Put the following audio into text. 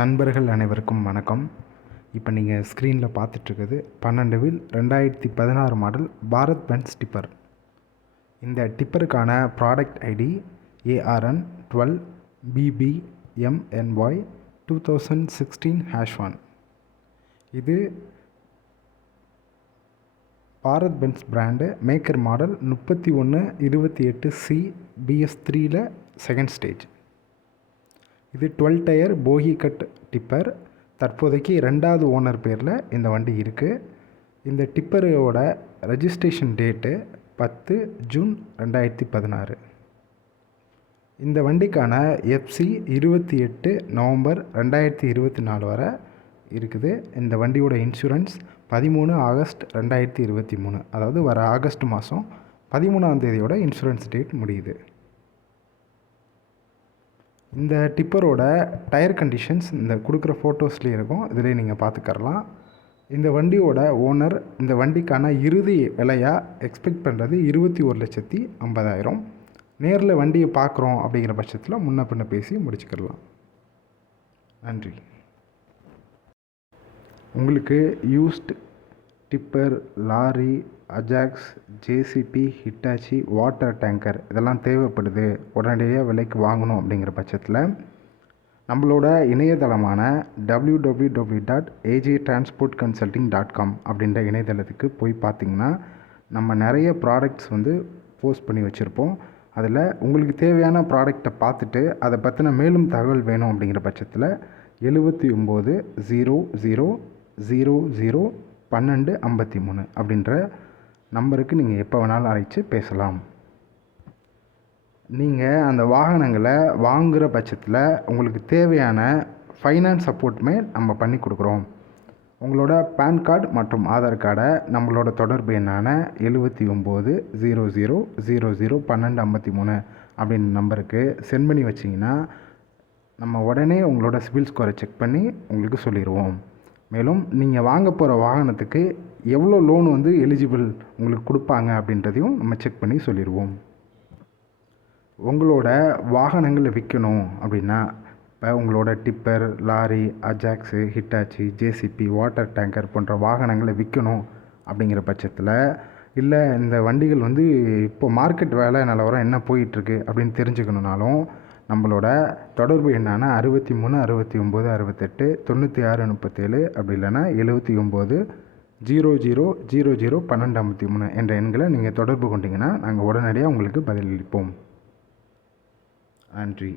நண்பர்கள் அனைவருக்கும் வணக்கம். இப்போ நீங்கள் ஸ்க்ரீனில் பார்த்துட்ருக்குது 12 wheel 2016 model Bharat Benz tipper. இந்த டிப்பருக்கான ப்ராடக்ட் ஐடி ARN 12 BBMNY 2016-1. இது Bharat Benz brand, maker model 3128C BS3ல் செகண்ட் ஸ்டேஜ். இது 12 டயர் போகி கட் டிப்பர். தற்போதைக்கு 2வது ஓனர் பேரில் இந்த வண்டி இருக்குது. இந்த டிப்பரோட ரெஜிஸ்ட்ரேஷன் டேட்டு 10 ஜூன் 2016. இந்த வண்டிக்கான FC 28 நவம்பர் 2024 வரை இருக்குது. இந்த வண்டியோட இன்சூரன்ஸ் 13 ஆகஸ்ட் 2023, அதாவது வர ஆகஸ்ட் மாதம் 13ஆம் தேதியோட இன்சூரன்ஸ் டேட் முடியுது. இந்த டிப்பரோட டயர் கண்டிஷன்ஸ் இந்த கொடுக்குற ஃபோட்டோஸ்லேயே இருக்கும், இதிலே நீங்கள் பார்த்துக்கரலாம். இந்த வண்டியோட ஓனர் இந்த வண்டிக்கான இறுதி விலையாக எக்ஸ்பெக்ட் பண்ணுறது 21,50,000. நேரில் வண்டியை பார்க்குறோம் அப்படிங்கிற பட்சத்தில் முன்ன பின்ன பேசி முடிச்சுக்கிடலாம். நன்றி. உங்களுக்கு used tipper, lorry, Ajax, JCB, Hitachi, water tanker இதெல்லாம் தேவைப்படுது, உடனடியாக விலைக்கு வாங்கணும் அப்படிங்கிற பட்சத்தில் நம்மளோட இணையதளமான www.ajtransportconsulting.com அப்படின்ற இணையதளத்துக்கு போய் பார்த்திங்கன்னா நம்ம நிறைய ப்ராடக்ட்ஸ் போஸ்ட் பண்ணி வச்சுருப்போம். அதில் உங்களுக்கு தேவையான ப்ராடக்டை பார்த்துட்டு அதை பற்றின மேலும் தகவல் வேணும் அப்படிங்கிற பட்சத்தில் 7900001253 அப்படின்ற நம்பருக்கு நீங்கள் எப்போ வேணாலும் அழைச்சி பேசலாம். நீங்கள் அந்த வாகனங்களை வாங்குகிற பட்சத்தில் உங்களுக்கு தேவையான ஃபைனான்ஸ் சப்போர்ட்டுமே நம்ம பண்ணி கொடுக்குறோம். உங்களோட பேன் கார்டு மற்றும் ஆதார் கார்டை நம்மளோட தொடர்பு எண்ணான 7900001253 அப்படின்ற நம்பருக்கு சென்ட் பண்ணி வச்சிங்கன்னா நம்ம உடனே உங்களோட சிபில் ஸ்கோரை செக் பண்ணி உங்களுக்கு சொல்லிடுவோம். மேலும் நீங்கள் வாங்க போகிற வாகனத்துக்கு எவ்வளோ லோன் எலிஜிபிள் உங்களுக்கு கொடுப்பாங்க அப்படின்றதையும் நம்ம செக் பண்ணி சொல்லிடுவோம். உங்களோட வாகனங்களை விற்கணும் அப்படின்னா, இப்போ உங்களோட tipper, lorry, Ajax, Hitachi, JCB, water tanker போன்ற வாகனங்களை விற்கணும் அப்படிங்கிற பட்சத்தில், இல்லை இந்த வண்டிகள் இப்போ மார்க்கெட் வேலை நிலவரம் என்ன போயிட்டுருக்கு அப்படின்னு தெரிஞ்சுக்கணுன்னாலும் நம்மளோட தொடர்பு எண்ணான 63 69 68 96 37 அப்படி இல்லைன்னா 79 00 00 1253 என்ற எண்களை நீங்கள் தொடர்பு கொண்டீங்கன்னா நாங்கள் உடனடியாக உங்களுக்கு பதிலளிப்போம். நன்றி.